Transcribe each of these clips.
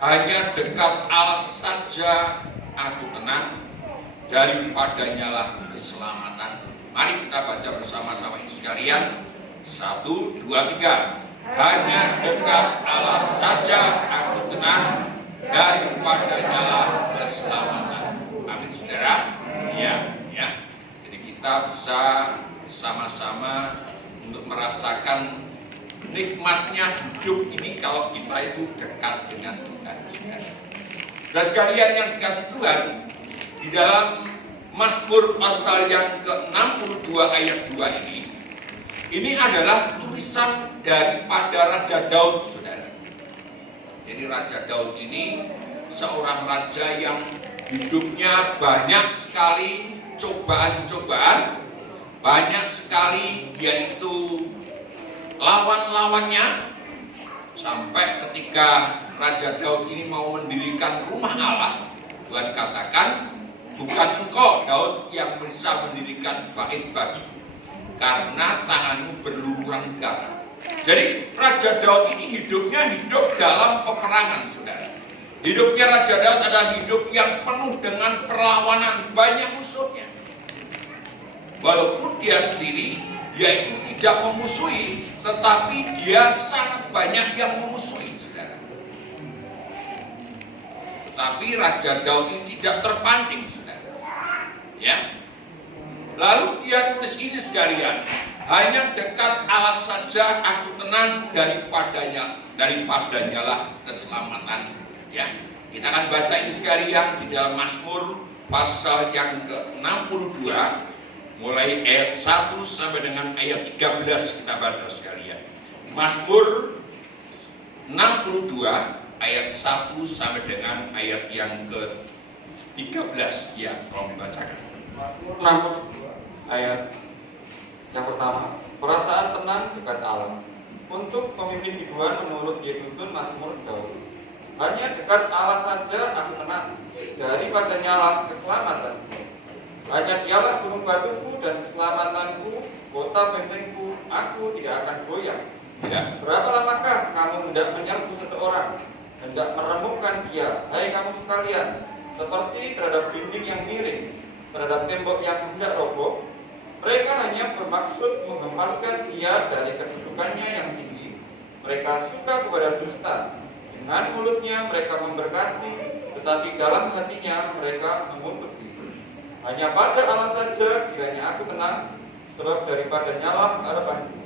hanya dekat Allah saja aku tenang, daripadanya lah keselamatan. Mari kita baca bersama-sama ini sekalian. 1, 2, 3. Hanya dekat Allah saja aku tenang, daripadanya lah keselamatan. Amin, saudara. Ya. Jadi kita bisa sama-sama untuk merasakan nikmatnya hidup ini kalau kita itu dekat dengan Tuhan. Dan sekalian yang dikasih Tuhan, di dalam Mazmur pasal yang ke-62 ayat 2 ini adalah tulisan daripada Raja Daud, saudara. Jadi Raja Daud ini seorang raja yang hidupnya banyak sekali cobaan-cobaan, banyak sekali yaitu lawan-lawannya, sampai ketika Raja Daud ini mau mendirikan rumah Allah, Tuhan katakan, bukan engkau Daud yang bisa mendirikan bait bagiku, karena tanganmu berlumuran darah. Jadi Raja Daud ini hidupnya hidup dalam peperangan, saudara. Hidupnya Raja Daud adalah hidup yang penuh dengan perlawanan, banyak musuhnya. Walaupun dia sendiri yaitu tidak memusuhi, tetapi dia sangat banyak yang memusuhi, saudara. Tetapi Raja Daud ini tidak terpancing, saudara. Ya. Lalu dia tulis ini sekalian, hanya dekat Allah saja aku tenang, daripadanya lah keselamatan. Ya, kita akan baca ini sekalian di dalam Mazmur pasal yang ke-62, mulai ayat 1 sampai dengan ayat 13 kita baca sekalian. Mazmur 62 ayat 1 sampai dengan ayat yang ke-13. Ya, tolong dibacakan. Mazmur 62 ayat yang pertama, perasaan tenang dekat Allah. Untuk pemimpin biduan menurut Yedutun Mazmur Daud. Hanya dekat Allah saja aku tenang, daripadanya lah keselamatan. Hanya dialah gunung batuku dan keselamatanku, kota bentengku, aku tidak akan goyah. Ya. Berapa lamakah kamu hendak menyerbu seseorang, hendak meremukkan dia, hai kamu sekalian, seperti terhadap dinding yang miring, terhadap tembok yang hendak roboh. Mereka hanya bermaksud menghempaskan dia dari kedudukannya yang tinggi. Mereka suka kepada dusta. Dengan mulutnya mereka memberkati, tetapi dalam hatinya mereka mengutuki. Hanya pada Allah saja kiranya aku tenang, sebab daripadanya lah harapanku.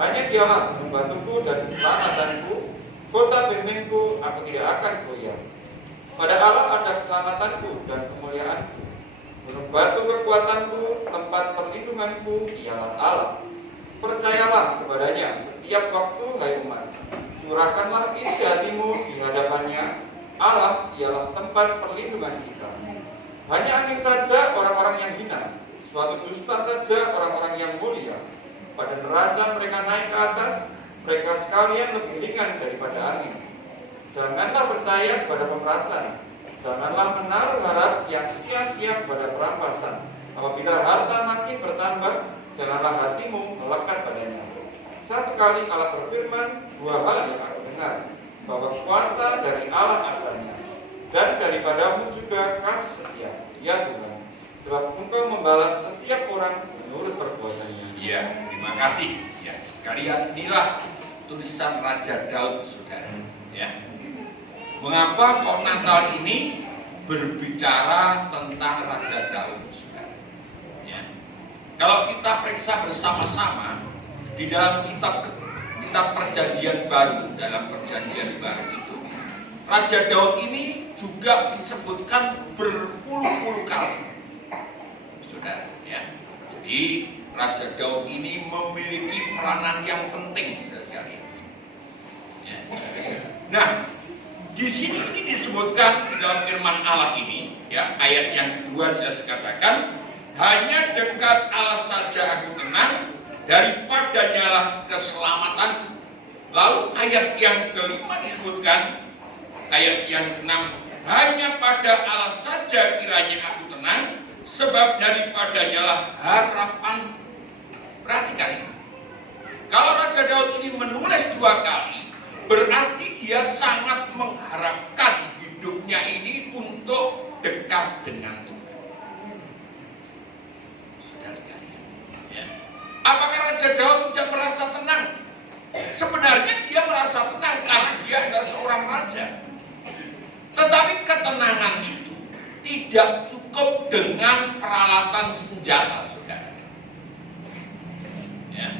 Hanya dialah gunung batuku dan keselamatanku, kota bentengku, aku tidak akan goyah. Pada Allah ada keselamatanku dan kemuliaanku. Gunung batu kekuatanku, tempat perlindunganku, ialah Allah. Percayalah kepadanya setiap waktu, hai umat. Curahkanlah isi hatimu di hadapannya. Allah ialah tempat perlindungan kita. Hanya angin saja orang-orang yang hina, suatu dusta saja orang-orang yang mulia. Pada neraca mereka naik ke atas, mereka sekalian lebih ringan daripada angin. Janganlah percaya kepada pemerasan, janganlah menaruh harap yang sia-sia kepada perampasan. Apabila harta makin bertambah, janganlah hatimu melekat padanya. Satu kali Allah berfirman, dua hal yang aku dengar, bahwa kuasa dari Allah asalnya, dan daripadamu juga kasih setia, ya Tuhan, sebab Engkau membalas setiap orang menurut perbuatannya. Iya, terima kasih. Ya, sekalian inilah tulisan Raja Daud, saudara. Ya. Mengapa kok Natal ini berbicara tentang Raja Daud, saudara? Ya. Kalau kita periksa bersama-sama di dalam kitab Perjanjian Baru, dalam Perjanjian Baru itu, Raja Daud ini juga disebutkan berpuluh-puluh kali, saudara. Ya. Jadi Raja Daud ini memiliki peranan yang penting, saudara sekalian. Ya. Nah, di sini ini disebutkan di dalam firman Allah ini, ya, ayat yang kedua jelas katakan, hanya dekat Allah saja aku tenang, daripadanya lah keselamatan. Lalu ayat yang kelima disebutkan, ayat yang keenam, hanya pada Allah saja kiranya aku tenang, sebab daripadanya lah harapan. Perhatikan, kalau Raja Daud ini menulis dua kali, berarti dia sangat mengharapkan raja. Tetapi ketenangan itu tidak cukup dengan peralatan senjata, saudara. Ya.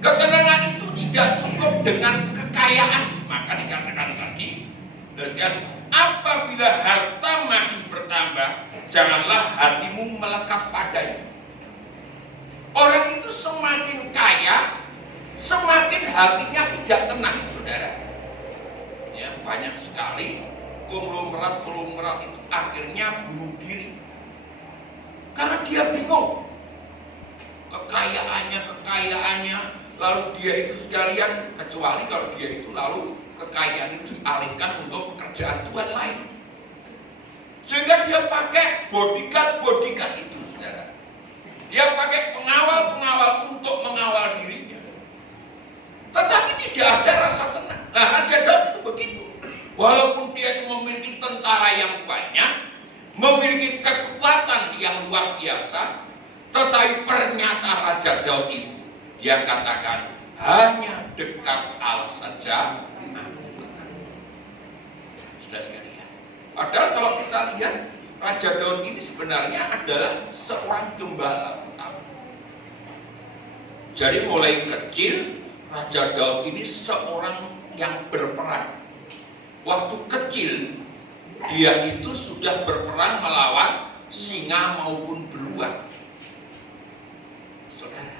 Ketenangan itu tidak cukup dengan kekayaan. Maka dikatakan tadi, dan apabila harta makin bertambah, janganlah hatimu melekat padanya. Orang itu semakin kaya, semakin hatinya tidak tenang, saudara. Ya, banyak sekali konglomerat itu akhirnya bunuh diri karena dia bingung kekayaannya, lalu dia itu sekalian, kecuali kalau dia itu lalu kekayaan itu dialihkan untuk pekerjaan Tuhan lain, sehingga dia pakai bodyguard itu, saudara. Dia pakai pengawal untuk mengawal dirinya, tetapi tidak ada rasa tenang. Nah, Raja Daud itu begitu. Walaupun dia itu memiliki tentara yang banyak, memiliki kekuatan yang luar biasa, tetapi pernyataan Raja Daud itu, dia katakan, hanya dekat Allah saja aku tenang. Sudah sekalian. Padahal kalau kita lihat, Raja Daud ini sebenarnya adalah seorang gembala utama. Jadi mulai kecil, Raja Daud ini seorang yang berperang. Waktu kecil dia itu sudah berperang melawan singa maupun beruang. Saudara,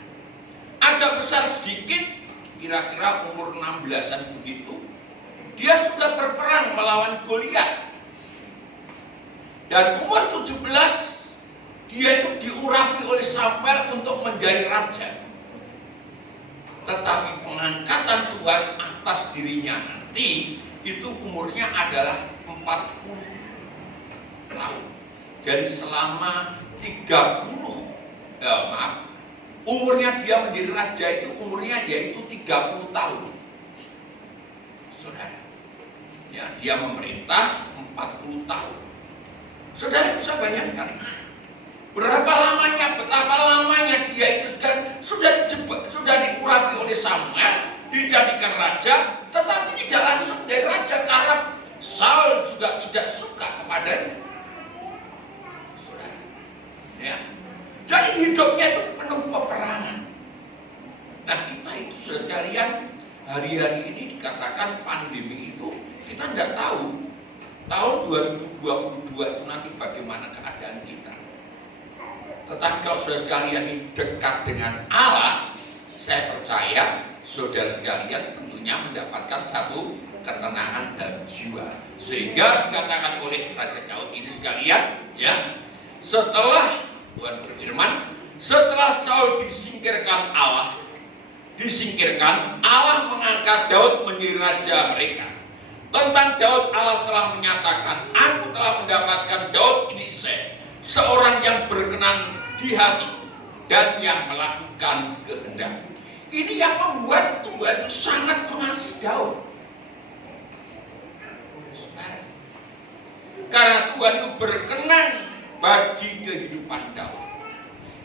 agak besar sedikit, kira-kira umur 16-an begitu, dia sudah berperang melawan Goliat. Dan umur 17 dia itu diurapi oleh Samuel untuk menjadi raja. Tetapi pengangkatan Tuhan atas dirinya nanti itu umurnya adalah 40 tahun. Jadi selama 30 umurnya dia menjadi raja itu umurnya yaitu 30 tahun. Saudara, ya, dia memerintah 40 tahun. Saudara bisa bayangkan betapa lamanya dia itu dan sudah diurapi oleh Samuel, dijadikan raja, tetapi tidak langsung dari raja karena Saul juga tidak suka kepadanya. Saudara, ya. Jadi hidupnya itu penuh peperangan. Nah, kita itu saudara sekalian, hari-hari ini dikatakan pandemi itu kita tidak tahu tahun 2022 itu nanti bagaimana keadaan kita. Tetapi kalau saudara sekalian ini dekat dengan Allah, saya percaya saudara sekalian tentunya mendapatkan satu ketenangan dalam jiwa. Sehingga dikatakan oleh Raja Daud ini sekalian, ya, setelah Tuhan berfirman, setelah Saul disingkirkan, Allah mengangkat Daud menjadi raja mereka. Tentang Daud, Allah telah menyatakan, aku telah mendapatkan Daud ini seorang yang berkenan di hati dan yang melakukan kehendak. Ini yang membuat Tuhan sangat mengasihi Daud. Karena Tuhan itu berkenan bagi kehidupan Daud.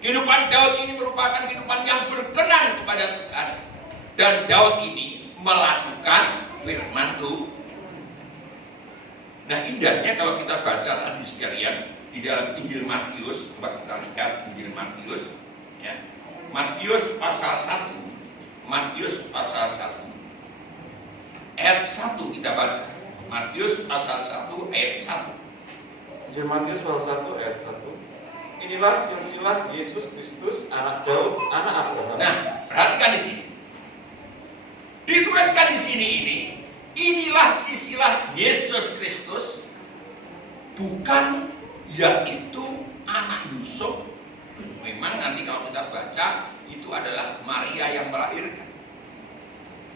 Kehidupan Daud ini merupakan kehidupan yang berkenan kepada Tuhan. Dan Daud ini melakukan firman Tuhan. Nah, indahnya kalau kita baca tadi sekalian di dalam Injil Matius, coba kita lihat Injil Matius, ya. Matius pasal 1. Matius pasal 1 ayat 1 kita baca. Matius pasal 1 ayat 1. Injil Matius pasal 1 ayat 1. Inilah silsilah Yesus Kristus, anak Daud, anak Abraham. Nah, perhatikan di sini. Dituliskan di sini inilah silsilah Yesus Kristus, bukan yaitu anak Yusuf. Memang nanti kalau kita baca itu adalah Maria yang melahirkan.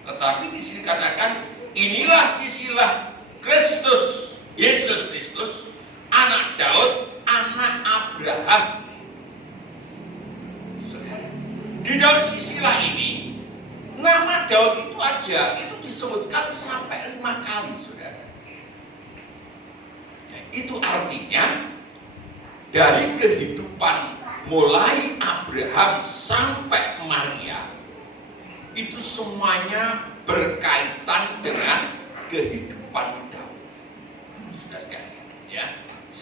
Tetapi di sini katakan inilah silsilah Kristus, Yesus Kristus, anak Daud, anak Abraham. Di dalam silsilah ini nama Daud itu aja itu disebutkan sampai 5 kali, saudara. Ya, itu artinya dari kehidupan mulai Abraham sampai Maria itu semuanya berkaitan dengan kehidupan Daud.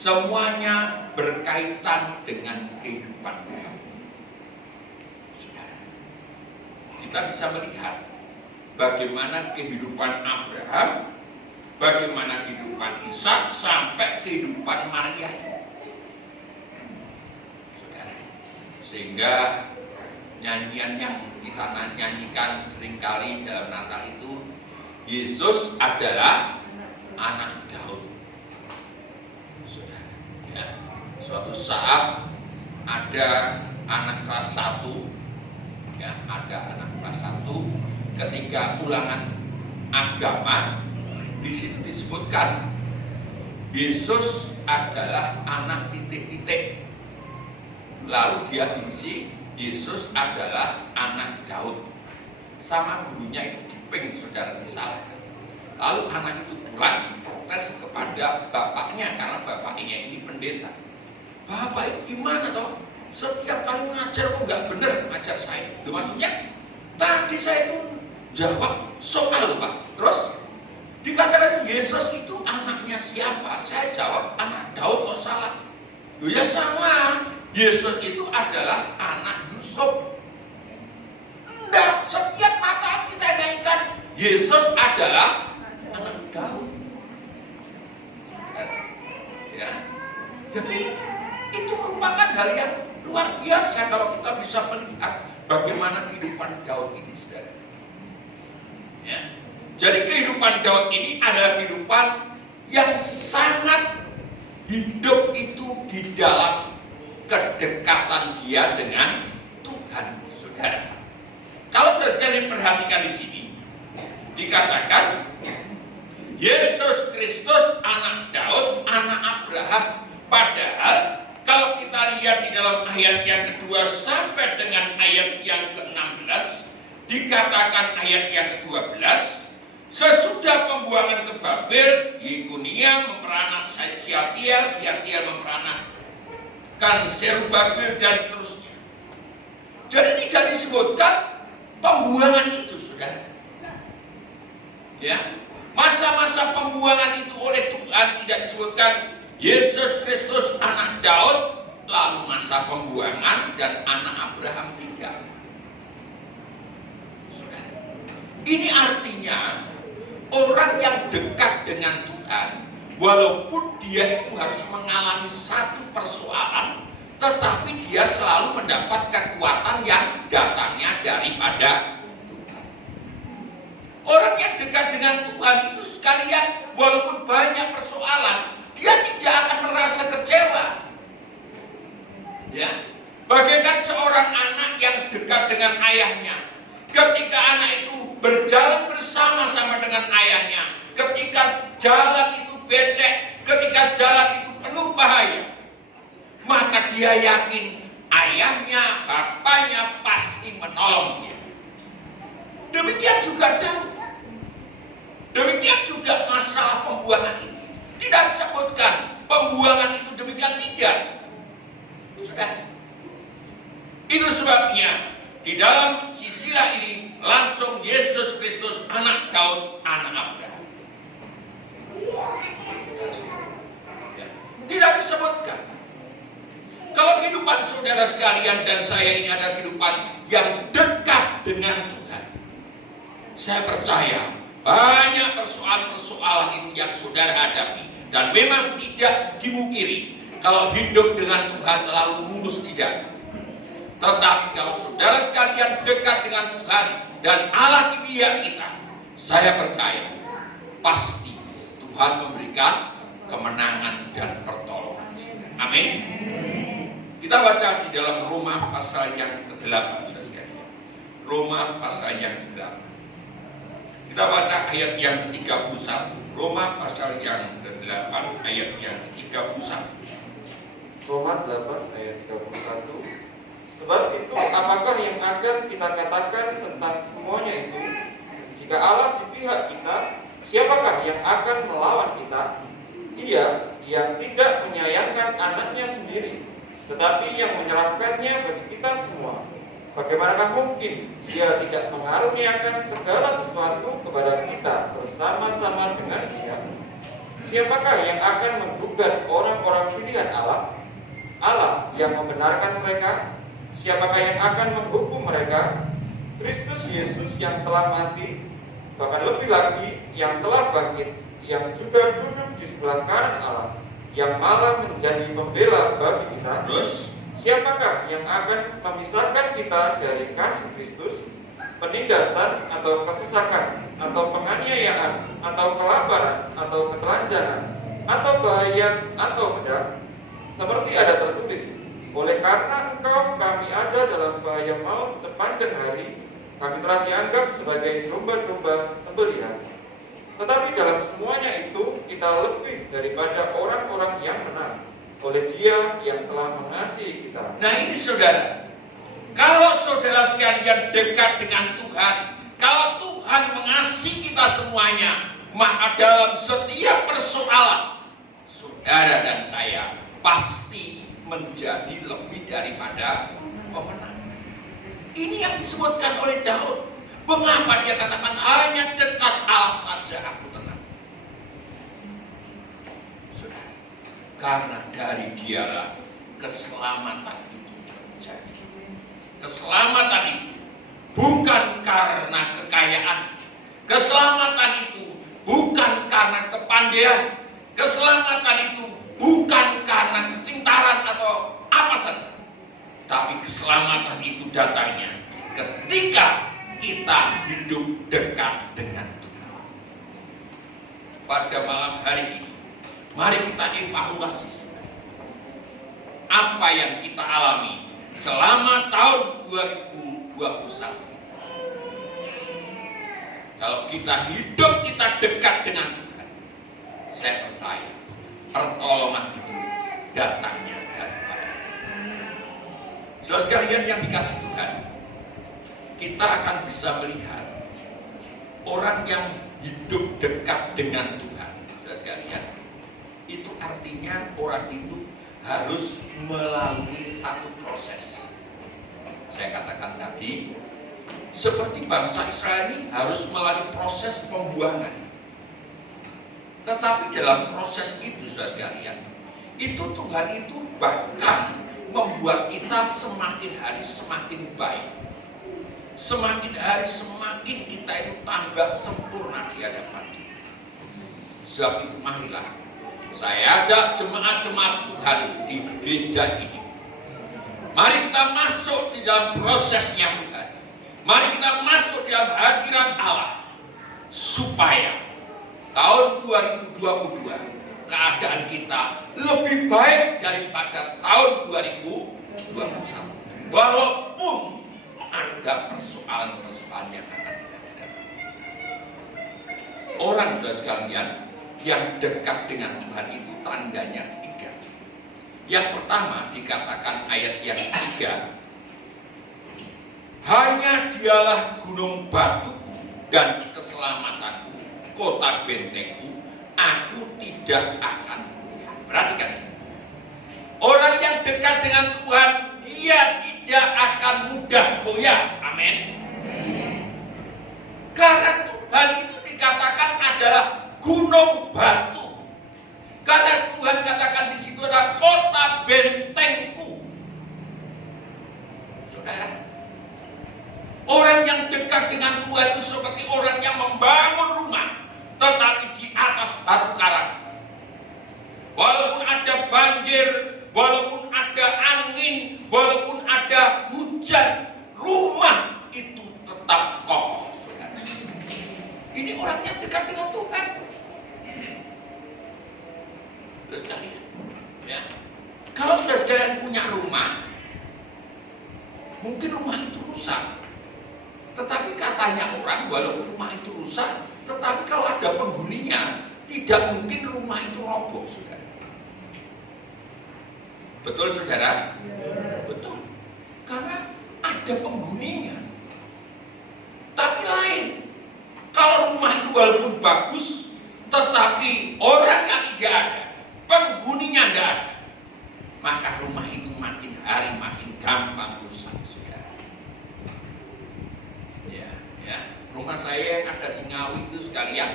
semuanya berkaitan dengan kehidupan kamu. Saudara, kita bisa melihat bagaimana kehidupan Abraham, bagaimana kehidupan Ishak, sampai kehidupan Maria. Saudara, sehingga nyanyian yang kita nyanyikan seringkali dalam Natal itu, Yesus adalah anak Daud. Saudara, ya, suatu saat ada anak kelas 1, ya, ada anak kelas 1 ketika ulangan agama, di situ disebutkan Yesus adalah anak titik-titik. Lalu dia diisi Yesus adalah anak Daud. Sama gurunya itu diping, saudara, disalahkan. Lalu anak itu pulang protes kepada bapaknya karena bapaknya ini pendeta. Bapak itu gimana toh? Setiap kali ngajar kok nggak bener ngajar saya. Loh, maksudnya tadi saya itu jawab soal, Pak. Terus dikatakan Yesus itu anaknya siapa? Saya jawab anak Daud, kok salah? Loh, ya salah. Yesus itu adalah anak Yusuf. Enggak, setiap Natal kita nyanyikan Yesus adalah anak Daud. Ya. Jadi itu merupakan hal yang luar biasa kalau kita bisa melihat bagaimana kehidupan Daud ini, saudara. Ya. Jadi kehidupan Daud ini adalah kehidupan yang sangat hidup itu di dalam kedekatan dia dengan Tuhan, saudara. Kalau saudara sekalian perhatikan di sini, dikatakan Yesus Kristus anak Daud, anak Abraham. Padahal kalau kita lihat di dalam ayat yang kedua sampai dengan ayat yang ke-16, dikatakan ayat yang ke-12, sesudah pembuangan ke Babel, Yekunia memperanak Syaltiel, Syaltiel memperanakkan Zerubabel, dan seterusnya. Jadi tidak disebutkan pembuangan itu, saudara. Ya, masa-masa pembuangan itu oleh Tuhan tidak disebutkan Yesus Kristus anak Daud, lalu masa pembuangan dan anak Abraham tinggal. Saudara, ini artinya orang yang dekat dengan Tuhan, walaupun dia itu harus mengalami satu persoalan, tetapi dia selalu mendapat kekuatan yang datangnya daripada Tuhan. Orang yang dekat dengan Tuhan itu sekalian, walaupun banyak persoalan, dia tidak akan merasa kecewa. Ya, bagaikan seorang anak yang dekat dengan ayahnya. Ketika anak itu berjalan bersama-sama dengan ayahnya, ketika jalan itu becek, ketika jalan itu penuh bahaya, maka dia yakin ayahnya, bapaknya pasti menolong dia. Demikian juga Daud. Demikian juga masalah pembuangan itu. Tidak disebutkan pembuangan itu demikian, tidak. Sudah. Itu sebabnya di dalam silsilah ini langsung Yesus Kristus anak Daud, anak Abraham. Ya. Tidak disebutkan. Kalau kehidupan saudara sekalian dan saya ini ada kehidupan yang dekat dengan Tuhan, saya percaya banyak persoalan-persoalan itu yang saudara hadapi, dan memang tidak dimungkiri kalau hidup dengan Tuhan lalu mulus, tidak. Tetapi kalau saudara sekalian dekat dengan Tuhan dan Allah di pihak kita, saya percaya pasti Tuhan memberikan kemenangan dan pertolongan. Amin. Kita baca di dalam Roma pasal yang ke-8. Roma pasal yang ke-8. Kita baca ayat yang ke-31. Roma pasal yang ke-8 ayat yang ke-31. Roma 8 ayat 31. Sebab itu apakah yang akan kita katakan tentang semuanya itu? Jika Allah di pihak kita, siapakah yang akan melawan kita? Dia yang tidak menyayangkan anaknya sendiri, tetapi yang menyerahkannya bagi kita semua. Bagaimanakah mungkin Dia tidak mengaruniakan segala sesuatu kepada kita bersama-sama dengan Dia? Siapakah yang akan menggugat orang-orang pilihan Allah? Allah yang membenarkan mereka. Siapakah yang akan menghukum mereka? Kristus Yesus yang telah mati, bahkan lebih lagi yang telah bangkit, yang juga duduk di sebelah kanan Allah, yang malah menjadi pembela bagi kita. Terus, siapakah yang akan memisahkan kita dari kasih Kristus? Penindasan atau kesesakan, atau penganiayaan, atau kelaparan, atau ketelanjangan, atau bahaya, atau pedang? Seperti ada tertulis, oleh karena engkau kami ada dalam bahaya maut sepanjang hari, kami telah dianggap sebagai domba-domba sembelihan. Tetapi dalam semuanya itu kita lebih daripada orang-orang yang menang oleh Dia yang telah mengasihi kita. nah ini saudara, kalau saudara sekalian dekat dengan Tuhan, kalau Tuhan mengasihi kita semuanya, maka dalam setiap persoalan, saudara dan saya pasti menjadi lebih daripada pemenang. Ini yang disebutkan oleh Daud. Mengapa dia katakan hanya dekat Allah saja aku tenang? Saudara, karena dari Dialah keselamatan itu terjadi. Keselamatan itu bukan karena kekayaan. Keselamatan itu bukan karena kepandaian. Keselamatan itu bukan karena kepintaran atau apa saja. Tapi keselamatan itu datangnya ketika kita hidup dekat dengan Tuhan. Pada malam hari ini, mari kita evaluasi apa yang kita alami selama tahun 2021. Kalau kita hidup, kita dekat dengan Tuhan, saya percaya pertolongan itu datangnya daripada saudara sekalian yang dikasih Tuhan. Kita akan bisa melihat orang yang hidup dekat dengan Tuhan, saudara sekalian, itu artinya orang itu harus melalui satu proses. Saya katakan tadi, seperti bangsa Israel ini harus melalui proses pembuangan. Tetapi dalam proses itu, saudara sekalian, itu Tuhan itu bahkan membuat kita semakin hari semakin baik. Semakin hari semakin kita itu tambah sempurna di hadapan Tuhan. Sebab itu marilah saya ajak jemaat-jemaat Tuhan di gereja ini. Mari kita masuk di dalam prosesnya Tuhan. Mari kita masuk di dalam hadirat Allah, supaya tahun 2022 keadaan kita lebih baik daripada tahun 2021. Walaupun ada persoalan-persoalan yang akan kita hadapi. Orang saudara sekalian yang dekat dengan Tuhan itu tandanya 3. Yang pertama dikatakan ayat yang 3, hanya Dialah gunung batuku dan keselamatanku, kota bentengku, aku tidak akan goyah. Perhatikan, orang yang dekat dengan Tuhan, dia tidak akan mudah goyah. Amin. Karena Tuhan itu dikatakan adalah gunung batu. Karena Tuhan katakan di situ adalah kota bentengku. Saudara, orang yang dekat dengan Tuhan itu seperti orang yang membangun rumah, tetapi di atas batu karang. Walaupun ada banjir, walaupun ada angin, walaupun ada hujan, rumah itu tetap kokoh. Saudara, ini orang yang dekat dengan Tuhan. Terus kalian, ya, kalau saudara punya rumah, mungkin rumah itu rusak. Tetapi katanya orang, walaupun rumah itu rusak, tetapi kalau ada penghuninya, tidak mungkin rumah itu roboh, saudara. Betul, saudara? Betul. Karena ada penghuninya. Tapi lain, kalau rumah itu walaupun bagus, tetapi orangnya tidak ada, penghuninya tidak ada, maka rumah itu makin hari makin gampang rusak, saudara. Rumah saya yang ada di Ngawi itu sekalian,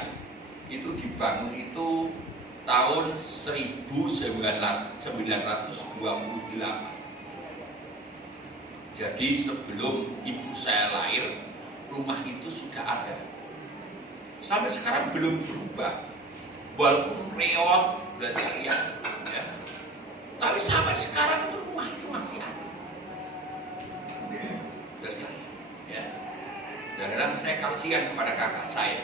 itu dibangun itu tahun 1928. Jadi sebelum ibu saya lahir, rumah itu sudah ada. Sampai sekarang belum berubah, walaupun reot dan lihat, ya. Tapi sampai sekarang itu rumah itu masih ada. Ya. Kadang-kadang saya kasihan kepada kakak saya.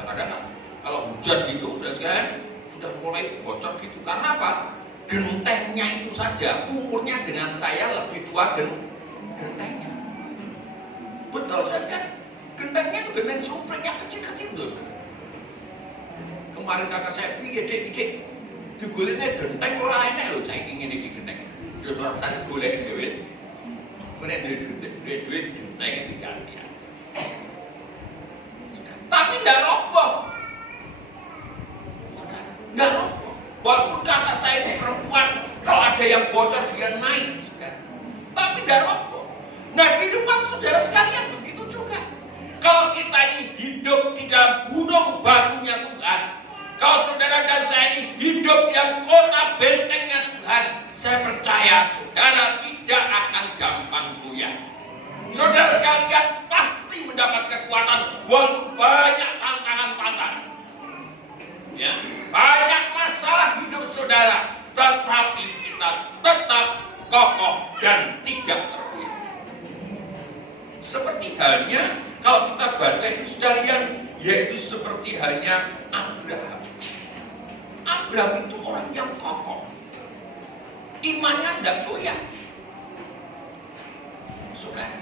Kadang-kadang kalau hujan gitu, saya sudah mulai bocor gitu. Karena apa? Gentengnya itu saja, umurnya dengan saya lebih tua gentengnya. Betul saya. Gentengnya itu genteng sumpringnya kecil-kecil tuh. Kemarin kakak saya piye dek digolekne genteng ora enak lho, saiki ngene iki genteng. Yo ora sak golek dhewe wis. Nek duit genteng diganti aja. Tapi ndak roboh. Ndak roboh. Walaupun kakak saya itu perempuan, kalau ada yang bocor dia naik, tapi ndak roboh. Nah kehidupan saudara sekalian begitu juga. Kalau kita ini hidup di dalam gunung batunya Tuhan, kalau saudara dan saya ini hidup yang kota bentengnya Tuhan, saya percaya saudara tidak akan gampang goyah. Saudara sekalian pasti mendapat kekuatan walaupun banyak tantangan-tantangan. Ya, banyak masalah hidup saudara, tetapi kita tetap kokoh dan tidak tergoyah. Seperti halnya kalau kita baca itu sekalian, yaitu seperti halnya Abraham. Abraham itu orang yang kokoh, imannya tidak goyah. Saudara,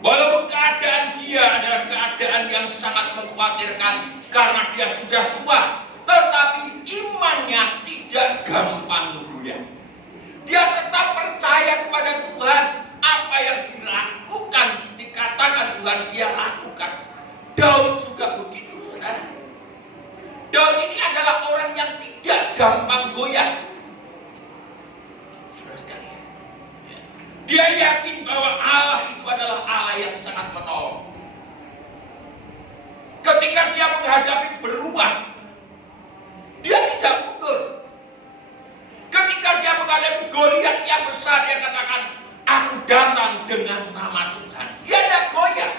walaupun keadaan dia adalah keadaan yang sangat mengkhawatirkan karena dia sudah tua, tetapi imannya tidak gampang goyah. Dia tetap percaya kepada Tuhan. Apa yang dilakukan, dikatakan Tuhan dia lakukan. Daud juga begitu, saudara. Daud ini adalah orang yang tidak gampang goyah. Saudara sekalian, dia yakin bahwa Allah itu adalah Allah yang sangat menolong. Ketika dia menghadapi beruang, dia tidak mundur. Ketika dia menghadapi Goliat yang besar, dia katakan, aku datang dengan nama Tuhan. Dia tidak goyah.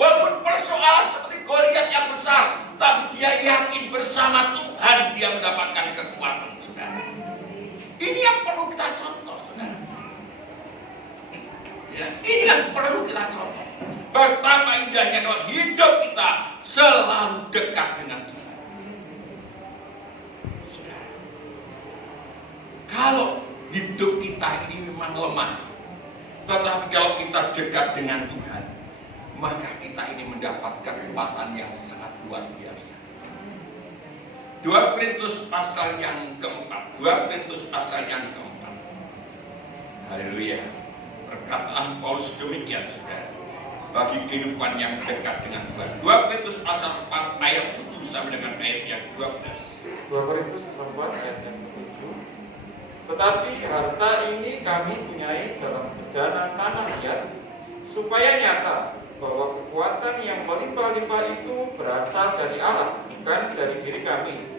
Walaupun persoalan seperti Goliat yang besar, tapi dia yakin bersama Tuhan dia mendapatkan kekuatan, saudara. Ini yang perlu kita contoh, saudara. Ya, ini yang perlu kita contoh. Betapa indahnya kalau hidup kita selalu dekat dengan Tuhan. Saudara, kalau hidup kita ini memang lemah, tetapi kalau kita dekat dengan Tuhan, maka kita ini mendapat kekuatan yang sangat luar biasa. 2 Korintus pasal yang keempat. Haleluya. Perkataan Paulus demikian, saudara. Bagi kehidupan yang dekat dengan Tuhan. 2 Korintus pasal 4 ayat 7 sampai dengan ayat yang 12. 2 Korintus 4 ayat yang 7. Tetapi harta ini kami punyai dalam bejana tanah liat, supaya nyata bahwa kekuatan yang melimpah-limpah itu berasal dari Allah, bukan dari diri kami.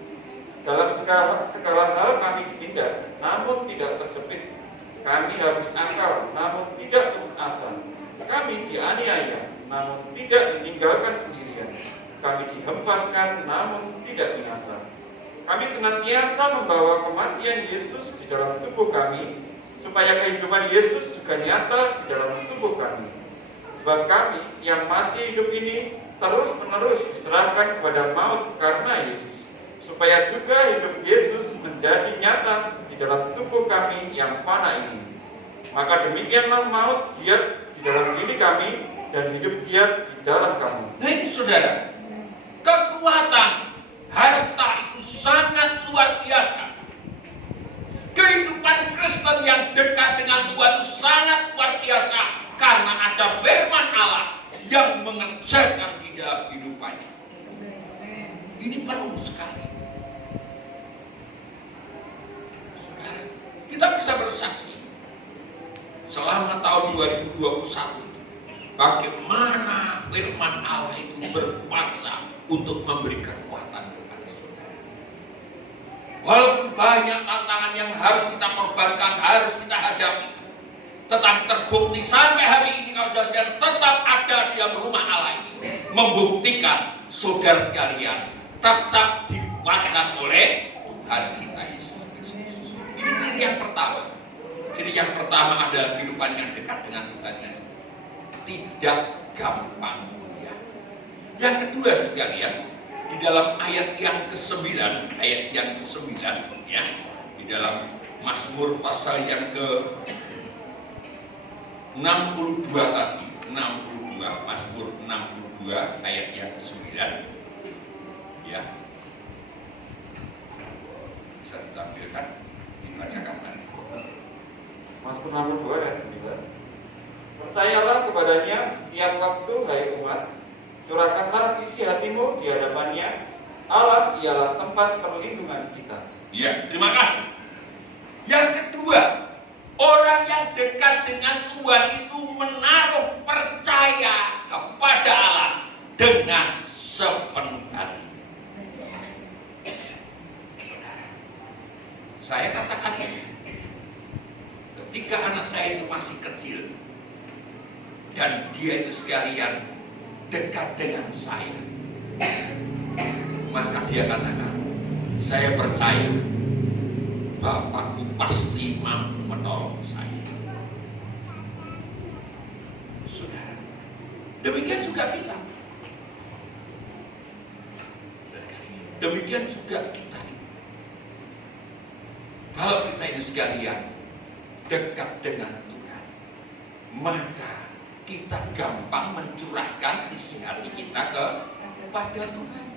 Dalam segala hal kami ditindas, namun tidak terjepit. Kami habis akal, namun tidak putus asa. Kami dianiaya, namun tidak ditinggalkan sendirian. Kami dihempaskan, namun tidak binasa. Kami senantiasa membawa kematian Yesus di dalam tubuh kami, supaya kehidupan Yesus juga nyata di dalam tubuh kami. Sebab kami yang masih hidup ini terus-menerus diserahkan kepada maut karena Yesus, supaya juga hidup Yesus menjadi nyata di dalam tubuh kami yang fana ini. Maka demikianlah maut giat di dalam diri kami dan hidup giat di dalam kamu. Nah ini saudara, kekuatan harta itu sangat luar biasa. Kehidupan Kristen yang dekat dengan Tuhan sangat luar biasa karena ada firman Allah yang mengerjakan di dalam kehidupannya. Ini perlu sekali. Saudara, kita bisa bersaksi selama tahun 2021 itu bagaimana firman Allah itu berkuasa untuk memberi kekuatan kepada saudara. Walaupun banyak tantangan yang harus kita korbankan, harus kita hadapi, tetapi terbukti sampai hari ini kalau saudara tetap ada di dalam rumah Allah ini, membuktikan saudara sekalian tetap dikuatkan oleh Tuhan kita Yesus Kristus. Ini ciri yang pertama. Ciri yang pertama adalah kehidupan yang dekat dengan Tuhan yang tidak gampang. Yang kedua sekalian, di dalam ayat yang ke-9, ya, di dalam Mazmur pasal yang ke-62 tadi, 62, Mazmur 62 ayat yang ke-9, ya, bisa ditampilkan, dibacakan tadi. Mazmur 62 ayat 9. Percayalah kepadanya setiap waktu, hai umat. Curahkanlah isi hatimu di hadapannya. Allah ialah tempat perlindungan kita. Ya, terima kasih. Yang kedua, orang yang dekat dengan Tuhan itu menaruh percaya kepada Allah dengan sepenuh hati. Saya katakan ini, ketika anak saya itu masih kecil dan dia itu sekalian dekat dengan saya, maka dia katakan, saya percaya Bapakku pasti mampu menolong saya. Saudara, demikian juga kita. Demikian juga kita. Kalau kita ini sekalian dekat dengan Tuhan, maka kita gampang mencurahkan isi hati kita kepada Tuhan.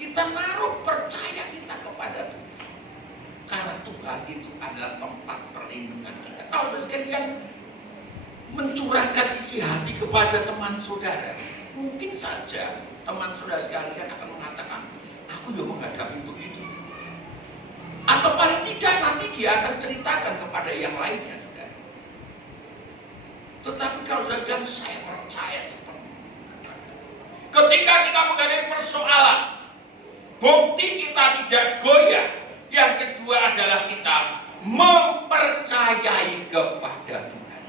Kita naruh percaya kita kepada Tuhan. Karena Tuhan itu adalah tempat perlindungan kita. Kalau sekalian mencurahkan isi hati kepada teman saudara, mungkin saja teman saudara sekalian akan mengatakan, aku juga menghadapi begitu. Atau paling tidak nanti dia akan ceritakan kepada yang lainnya. Tetapi kalau saja saya percaya sepenuhnya, ketika kita menghadapi persoalan, bukti kita tidak goyah. Yang kedua adalah kita mempercayai kepada Tuhan.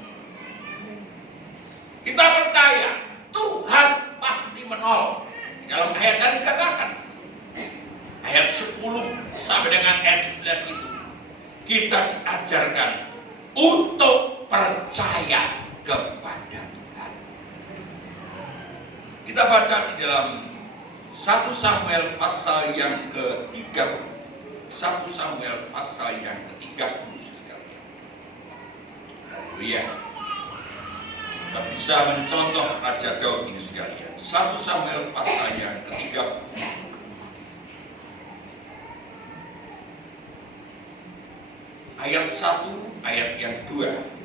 Kita percaya Tuhan pasti menolong. Di dalam ayat yang dikatakan, ayat 10 sampai dengan ayat 11 itu, kita diajarkan untuk percaya kepada Tuhan. Kita baca di dalam 1 Samuel pasal yang ke-30. 1 Samuel pasal yang ke-30 sekalian. Haleluya. Kita bisa mencontoh Raja Daud ini sekalian. 1 Samuel pasal yang ke-30. Ayat 1, ayat yang 2.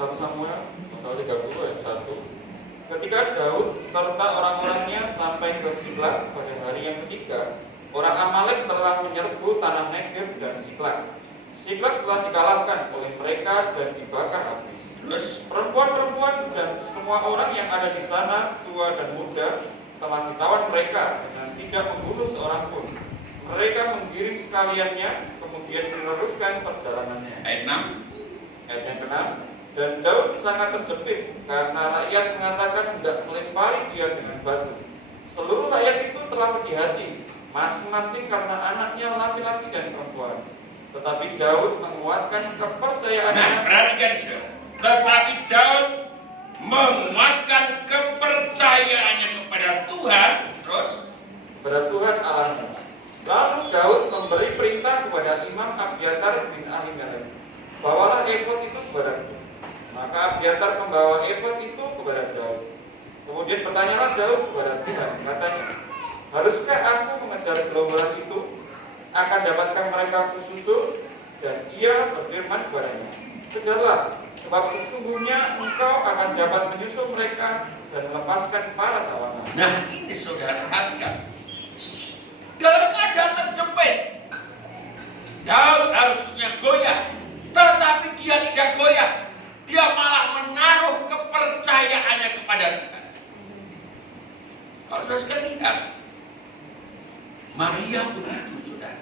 1 Samuel pasal 30 ayat 1. Ketika Daud serta orang-orangnya sampai ke Siklag pada hari yang ketiga, orang Amalek telah menyerbu tanah Negev dan Siklag. Siklag telah dikalahkan oleh mereka dan dibakar habis. Terus perempuan-perempuan dan semua orang yang ada di sana, tua dan muda, telah ditawan mereka dengan tidak membunuh seorang pun. Mereka menggiring sekaliannya, kemudian meneruskan perjalanannya. Ayat 6. Ayat yang ke-6. Dan Daud sangat terjepit karena rakyat mengatakan hendak melempari dia dengan batu. Seluruh rakyat itu telah pedih hati, masing-masing karena anaknya laki-laki dan perempuan. Tetapi Daud menguatkan kepercayaannya. Nah, perhatikan saudara. Tetapi Daud menguatkan kepercayaannya kepada Tuhan, terus kepada Tuhan Allahnya. Lalu Daud memberi perintah kepada Imam Abiatar bin Ahimelek, bawalah efod itu kepadaku. Maka Abiatar membawa efod itu kepada Daud. Kemudian bertanyalah Daud kepada Tuhan, katanya, haruskah aku mengejar gerombolan itu? Akan dapatkah mereka kususul? Dan ia berfirman kepadanya, kejarlah, sebab sesungguhnya engkau akan dapat menyusul mereka dan melepaskan para tawanan. nah ini saudara perhatikan. Dalam keadaan terjepit, Daud harusnya goyah, tetapi dia tidak goyah. Dia malah menaruh kepercayaannya kepada Tuhan. Kalau saudara lihat, Maria begitu, saudara.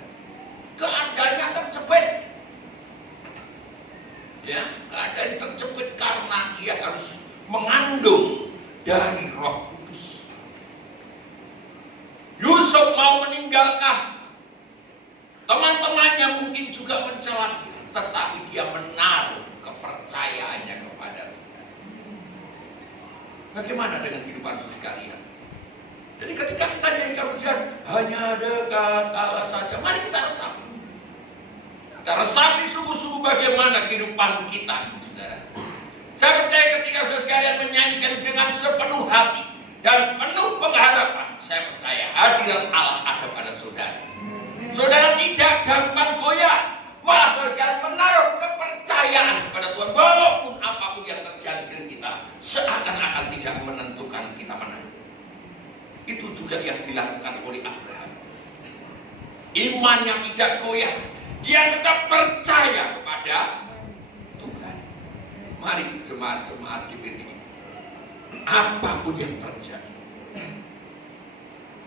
Ya, ada yang terjepit karena dia harus mengandung dari Roh Kudus. Yusuf mau meninggalkan, teman-temannya mungkin juga mencela dia, tetapi dia menaruh kepercayaannya kepada Tuhan. Bagaimana dengan kehidupan sekalian? Jadi ketika kita dijadikan ujian, hanya dekat Allah saja, mari kita resapi. Kita resapi sungguh-sungguh bagaimana kehidupan kita, saudara. Saya percaya ketika saudara sekalian menyanyikan dengan sepenuh hati dan penuh pengharapan, saya percaya hadirat Allah ada pada saudara. Saudara tidak gampang goyah, malah saudara sekalian menaruh kepercayaan kepada Tuhan, walaupun apapun yang terjadi dengan kita seakan-akan tidak menentukan kita menang. Itu juga yang dilakukan oleh Abraham. Imannya tidak goyah, dia tetap percaya kepada Tuhan. Mari jemaat-jemaat GPTI, apapun yang terjadi,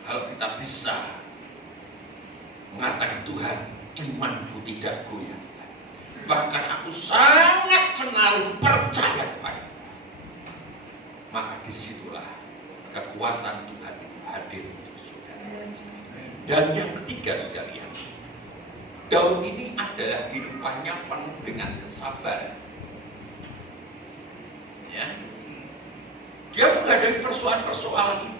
kalau kita bisa mengatakan Tuhan, imanku tidak goyah, bahkan aku sangat menaruh percaya kepada, maka disitulah kekuatan Tuhan itu hadir untuk saudara. Dan yang ketiga sekalian, Daud ini adalah kehidupannya penuh dengan kesabaran. Ya, dia menghadapi persoalan-persoalan itu,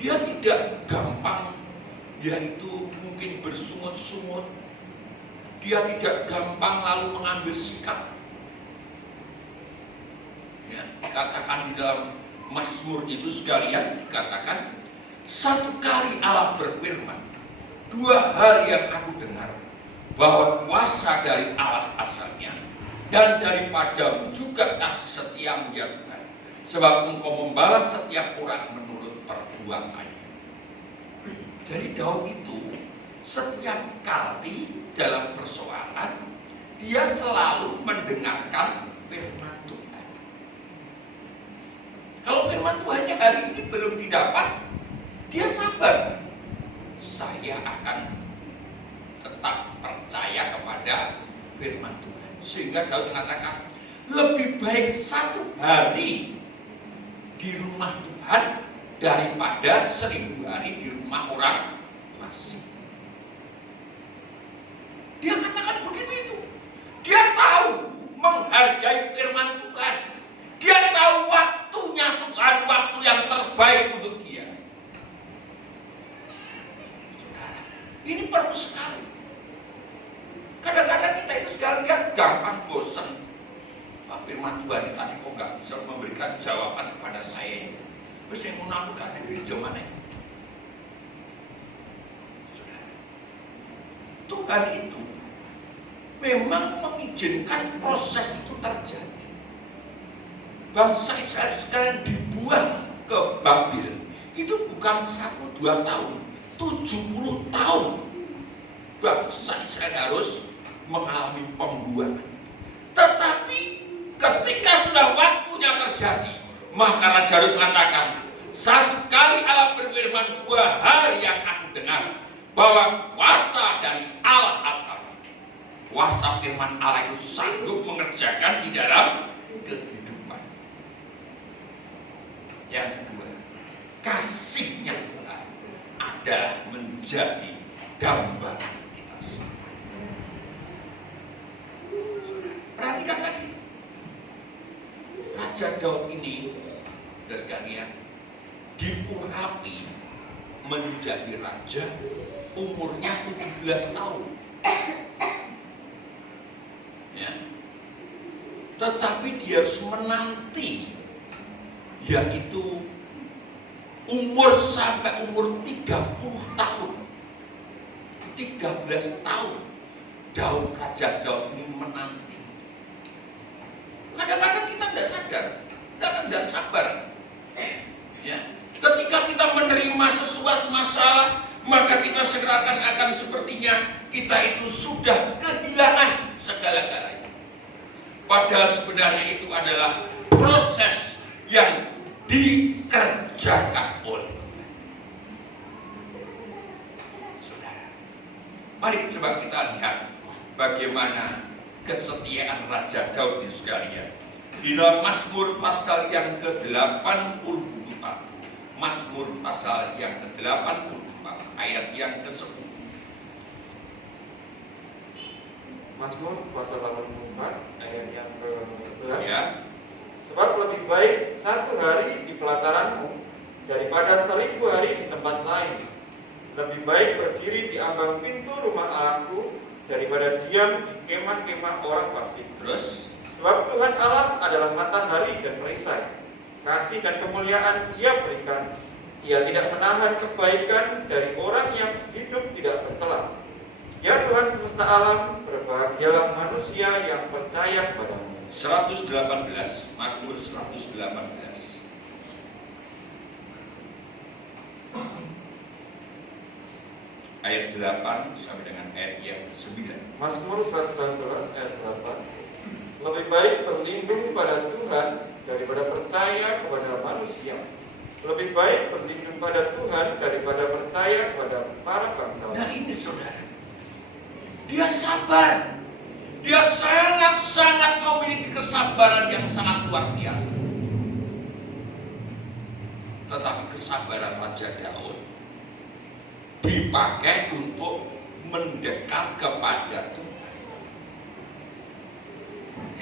dia tidak gampang, yaitu mungkin bersungut-sungut. Dia tidak gampang lalu mengambil sikap. Ya, katakan di dalam Mazmur itu sekalian dikatakan, satu kali Allah berfirman, 2 hari yang aku dengar bahwa kuasa dari Allah asalnya, dan daripadamu juga kasih setiamu ya Tuhan, sebab engkau membalas setiap orang menurut perbuatannya. Jadi Daud itu setiap kali dalam persoalan, dia selalu mendengarkan firman Tuhan. Kalau firman Tuhannya hari ini belum didapat, dia sabar. Saya akan tetap percaya kepada firman Tuhan. Sehingga Daud mengatakan, lebih baik 1 hari di rumah Tuhan daripada 1000 hari di rumah orang asing. Dia katakan begitu itu. Dia tahu menghargai firman Tuhan. Dia tahu waktunya Tuhan, waktu yang terbaik untuk dia. Saudara, ini perlu sekali. Kadang-kadang kita itu sekalian gampang bosan. Pak, firman Tuhan ini tadi kok nggak bisa memberikan jawaban kepada saya. Terus yang mau aku gak ada di zamannya. Tuhan itu memang mengizinkan proses itu terjadi. Bangsa Israel sekalian dibuang ke Babel itu bukan 1-2 tahun, 70 tahun bangsa Israel harus mengalami pembuangan. Tetapi ketika sudah waktunya terjadi, maka Raja Daud mengatakan, 1 kali Allah berfirman, 2 hari yang aku dengar bahwa kuasa dari Allah asal. Kuasa firman Allah itu sanggup mengerjakan di dalam kehidupan. Yang kedua, kasihnya Tuhan adalah menjadi dambaan kita semua. Perhatikan tadi, Raja Daud ini, saudara sekalian, diurapi menjadi raja umurnya 17 tahun. Ya. Tetapi dia harus menanti, yaitu umur sampai umur 30 tahun. 13 tahun Raja Daud ini menanti. Kadang-kadang kita tidak sadar, kita tidak sabar. Ya. Ketika kita menerima sesuatu masalah, maka kita seakan-akan sepertinya kita itu sudah kehilangan segala-galanya. Padahal sebenarnya itu adalah proses yang dikerjakan oleh Saudara. Mari coba kita lihat bagaimana kesetiaan Raja Daud itu sekalian. Di dalam Mazmur pasal yang ke-84, Mazmur pasal yang ke-84 ayat yang ke-10. Mazmur pasal 84 ayat yang ke-11. Ya. Sebab lebih baik 1 hari di pelataranmu daripada 1000 hari di tempat lain. Lebih baik berdiri di ambang pintu rumah Allahku daripada diam di kemah-kemah orang fasik. Terus, Sebab Tuhan Allah adalah matahari dan perisai. Kasih dan kemuliaan Ia berikan. Ia tidak menahan kebaikan dari orang yang hidup tidak bercela. Ya Tuhan semesta alam, berbahagialah manusia yang percaya padamu. 118, Mazmur 118. Ayat 8 sampai dengan ayat yang 9. Mazmur 119 ayat 8. Lebih baik berlindung pada Tuhan daripada percaya kepada manusia. Lebih baik berlindung pada Tuhan daripada percaya kepada para bangsawan. Nah ini saudara, dia sabar. Dia sangat-sangat memiliki kesabaran yang sangat luar biasa. Tetapi kesabaran Raja Daud dipakai untuk mendekat kepada Tuhan.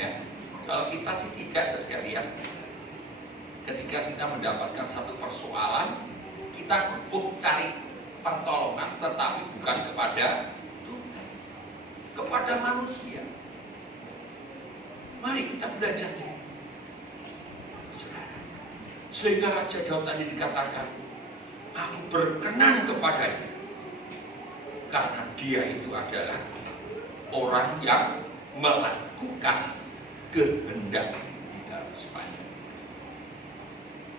Ya, kalau kita sih tidak sekalian. Ketika kita mendapatkan satu persoalan, kita kukuh cari pertolongan, tetapi bukan kepada Tuhan, kepada manusia. Mari kita belajar ini, sehingga Raja Daud tadi dikatakan, aku berkenan kepadanya, karena dia itu adalah orang yang melakukan kehendak di dalam sepanjang.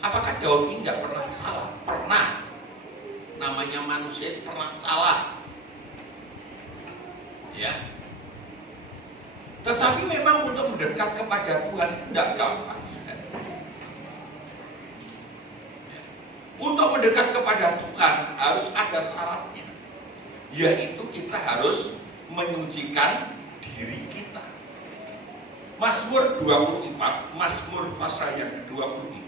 Apakah Daud ini tidak pernah salah? Pernah. Namanya manusia itu pernah salah. Ya. Tetapi memang untuk mendekat kepada Tuhan tidak gampang. Untuk mendekat kepada Tuhan harus ada syaratnya, yaitu kita harus menyucikan diri kita. Mazmur 24, Mazmur pasal yang 24.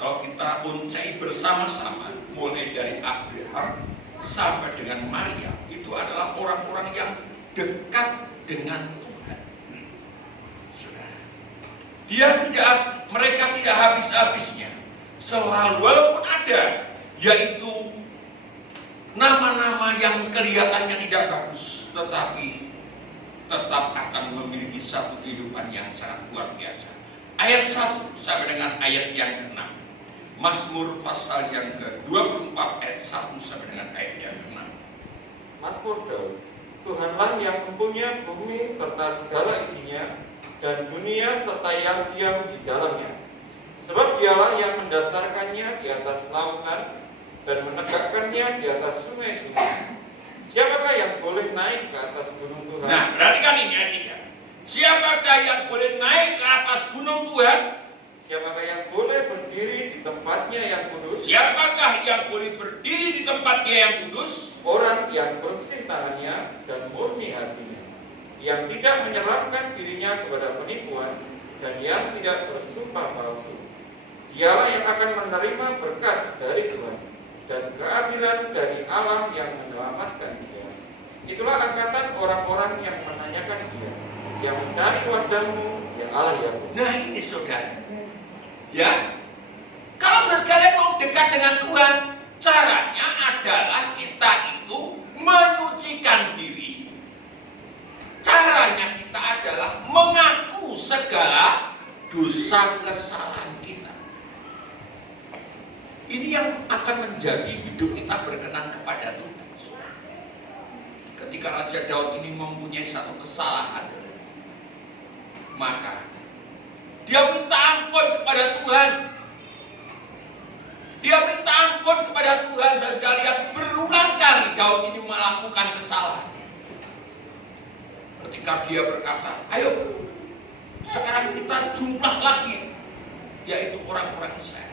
Kalau kita uncai bersama-sama, mulai dari Abraham sampai dengan Maria, itu adalah orang-orang yang dekat dengan Tuhan. Mereka tidak habis-habisnya. Selalu, walaupun ada, yaitu nama-nama yang kelihatannya tidak bagus, tetapi tetap akan memiliki satu kehidupan yang sangat luar biasa. Ayat 1 sampai dengan ayat yang ke-6. Mazmur pasal yang ke-24 ayat 1 sampai dengan ayat yang ke-6. Mazmur Daud. Tuhanlah yang mempunyai bumi serta segala isinya, dan dunia serta yang diam di dalamnya. Sebab dialah yang mendasarkannya di atas lautan dan menegakkannya di atas sungai-sungai. Siapakah yang boleh naik ke atas gunung Tuhan? Nah, perhatikan ini ayat 3. Siapakah yang boleh naik ke atas gunung Tuhan? Siapakah yang boleh berdiri di tempatnya yang kudus? Siapakah yang boleh berdiri di tempatnya yang kudus? Orang yang bersih tangannya dan murni hatinya, yang tidak menyerahkan dirinya kepada penipuan dan yang tidak bersumpah palsu. Dialah yang akan menerima berkat dari Tuhan dan keadilan dari Allah yang menyelamatkan dia. Itulah angkatan orang-orang yang menanyakan dia, yang mencari wajahmu, ya Allah ya. Nah ini saudara, ya, kalau saudara sekalian mau dekat dengan Tuhan, caranya adalah kita itu menyucikan diri. Caranya kita adalah mengaku segala dosa kesalahan kita. Ini yang akan menjadi hidup kita berkenan kepada Tuhan. Ketika Raja Daud ini mempunyai satu kesalahan, maka dia minta ampun kepada Tuhan. Dia minta ampun kepada Tuhan, dan sekalian berulang kali Daud ini melakukan kesalahan. Ketika dia berkata, ayo sekarang kita jumlah lagi, yaitu orang-orang Israel.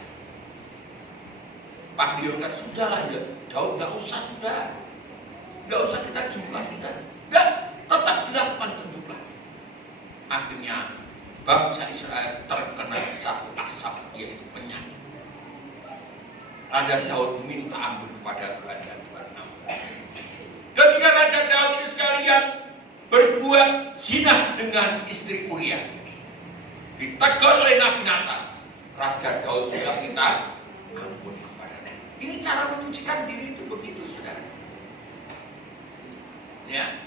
Panggilkan, sudahlah ya, Daud nggak usah kita jumlah sudah, dan tetap dilakukan akhirnya bangsa Israel terkena satu asap, yaitu penyakit. Raja Daud minta ampun kepada Tuhan dan Tuhan ampun. Ketika Raja Daud ini sekalian berbuat zina dengan istri Uria, ditegur oleh Nabi Natan, Raja Daud juga minta ampun kepada Tuhan. Ini cara menyucikan diri itu begitu, saudara. Ya.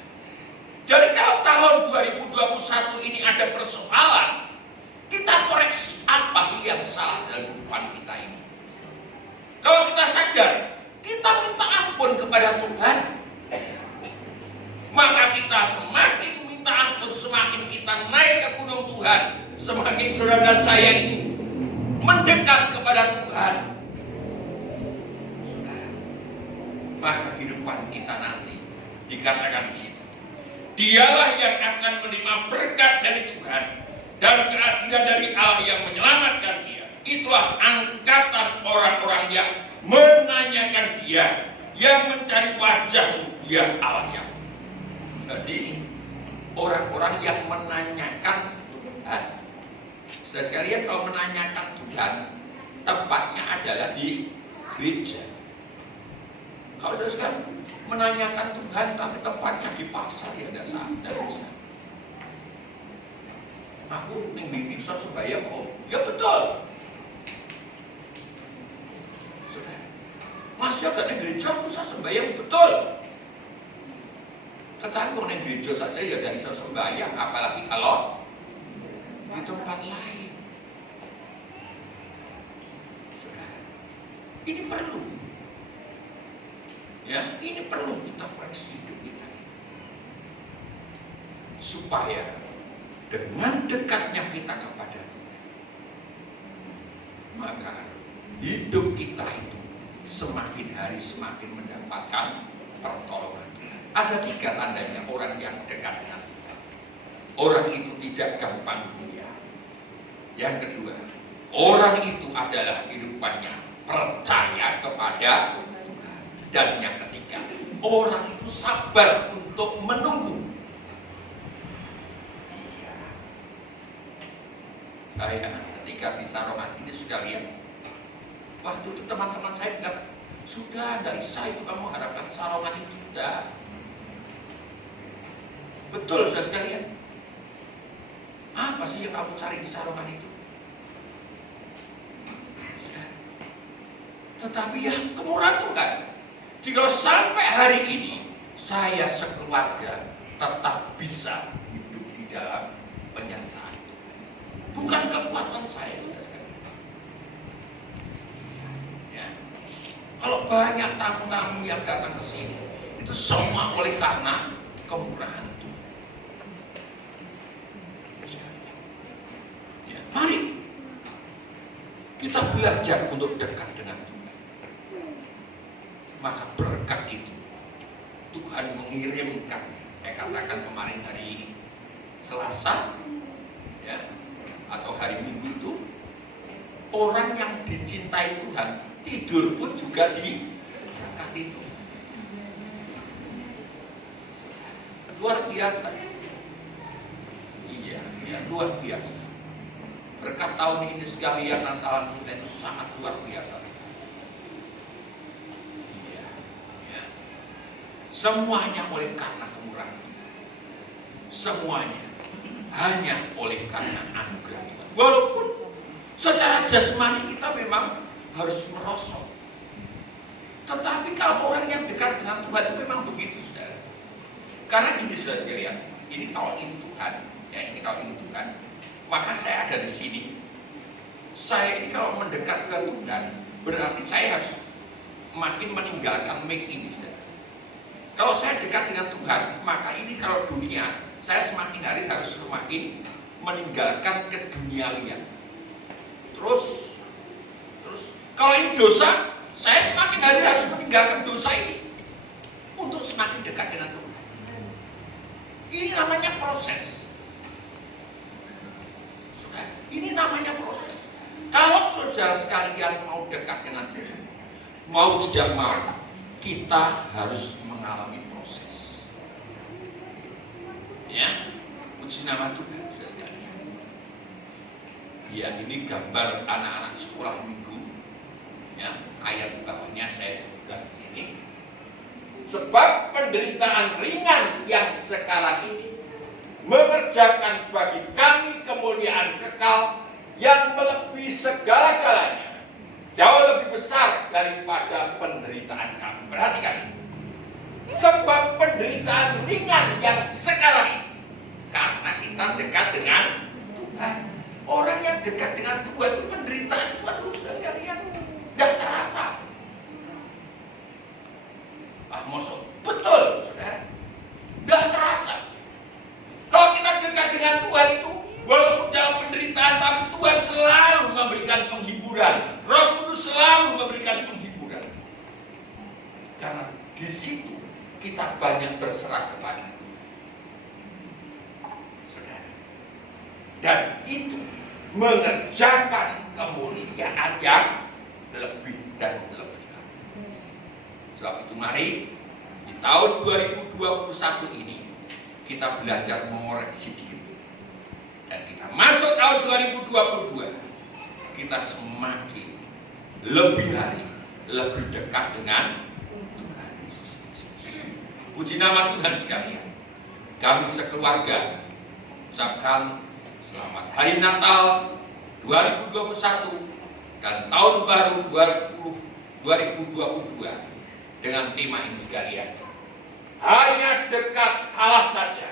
Jadi kalau tahun 2021 ini ada persoalan, kita koreksi apa sih yang salah dalam kehidupan kita ini. Kalau kita sadar, kita minta ampun kepada Tuhan, maka kita semakin minta ampun, semakin kita naik ke gunung Tuhan, semakin saudara dan saya ini mendekat kepada Tuhan. Saudara, maka kehidupan kita nanti dikatakan di situ, dialah yang akan menerima berkat dari Tuhan dan keadilan dari Allah yang menyelamatkan dia. Itulah angkatan orang-orang yang menanyakan dia, yang mencari wajah dia Allah yang. Jadi orang-orang yang menanyakan Tuhan. Sudah sekalian, kalau menanyakan Tuhan, tempatnya adalah di gereja. Kalau sudah sekalian menanyakan Tuhan, tapi tempatnya di pasar, ya tidak bisa. Aku ning bisa sembahyang kok. Ya betul. Sudah. Masih agak ning gereja bisa sembahyang, betul. Tetapi kalau ning gereja saja ya tidak bisa sembahyang, apalagi kalau di tempat lain. Sudah. Ini perlu. Ya, ini perlu kita koreksi hidup kita. Supaya dengan dekatnya kita kepada Tuhan, maka hidup kita itu semakin hari semakin mendapatkan pertolongan Tuhan. Ada 3 tandanya orang yang dekat dengan Tuhan. Orang itu tidak gampang goyah. Yang kedua, orang itu adalah kehidupannya percaya kepada Tuhan. Dan yang ketiga, orang itu sabar untuk menunggu. Saya ketika di Sarongan ini sudah lihat, waktu itu teman-teman saya bilang, sudah dari saya itu kamu harapkan Sarongan itu sudah. Betul sudah sekalian. Apa sih yang kamu cari di Sarongan itu? Sudah. Tetapi ya kemurahan Tuhan. Jika sampai hari ini saya sekeluarga tetap bisa hidup di dalam penyertaan. Bukan kekuatan saya, ya. Kalau banyak tamu-tamu yang datang ke sini, itu semua oleh karena kemurahan Tuhan. Ya, mari kita belajar untuk dekat dengan Tuhan. Maka berkat itu Tuhan mengirimkan. Saya katakan kemarin hari Selasa, ya, atau hari Minggu itu, orang yang dicintai Tuhan tidur pun juga diberkati itu. Luar biasa. Iya, luar biasa. Berkat tahun ini sekalian Natalan kita itu sangat luar biasa. Iya, ya. Semuanya oleh karena kemurahan Tuhan. Semuanya hanya oleh karena anugerah Tuhan. Walaupun secara jasmani kita memang harus merosot, tetapi kalau orang yang dekat dengan Tuhan itu memang begitu, saudara. Karena gini, saudara sekalian, ini kalau ini Tuhan, ya ini kalau ini Tuhan, maka saya ada di sini. Saya ini kalau mendekat ke Tuhan, berarti saya harus makin meninggalkan mic ini, saudara. Kalau saya dekat dengan Tuhan, maka ini kalau dunia, saya semakin hari harus semakin meninggalkan keduniawian. Terus kalau ini dosa, saya semakin hari harus meninggalkan dosa ini untuk semakin dekat dengan Tuhan. Ini namanya proses. Ini namanya proses. Kalau saudara sekalian mau dekat dengan Tuhan, mau tidak mau, kita harus mengalami proses. Ya, puji nama Tuhan. Ya, ini gambar anak-anak sekolah minggu. Ya, ayat bawahnya saya sebutkan di sini. Sebab penderitaan ringan yang sekarang ini mengerjakan bagi kami kemuliaan kekal yang melebihi segala-galanya, jauh lebih besar daripada penderitaan kami. Perhatikan, sebab penderitaan ringan yang sekarang ini, karena kita dekat dengan Tuhan. Orang yang dekat dengan Tuhan itu penderitaan Tuhan sekalian tidak terasa. Maksud betul, saudara, tidak terasa. Kalau kita dekat dengan Tuhan itu, walaupun dalam penderitaan, tapi Tuhan selalu memberikan penghiburan. Roh Kudus selalu memberikan penghiburan. Karena di situ kita banyak berserah kepada Tuhan, saudara. Dan itu mengerjakan kemuliaan yang lebih dan lebih. Sebab itu mari di tahun 2021 ini kita belajar mengoreksi diri. Dan kita masuk tahun 2022, kita semakin lebih hari lebih dekat dengan Tuhan Yesus Kristus. Puji nama Tuhan sekalian. Kami sekeluarga ucapkan selamat Hari Natal 2021 dan Tahun Baru 2022 dengan tema ini sekalian. Hanya dekat Allah saja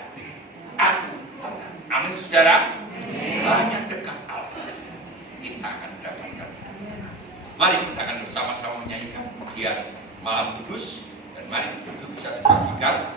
aku tenang. Amin, saudara. Hanya dekat Allah saja kita akan mendapatkan. Mari kita akan bersama-sama menyanyikan pujian Malam Kudus, dan mari itu bisa dibagikan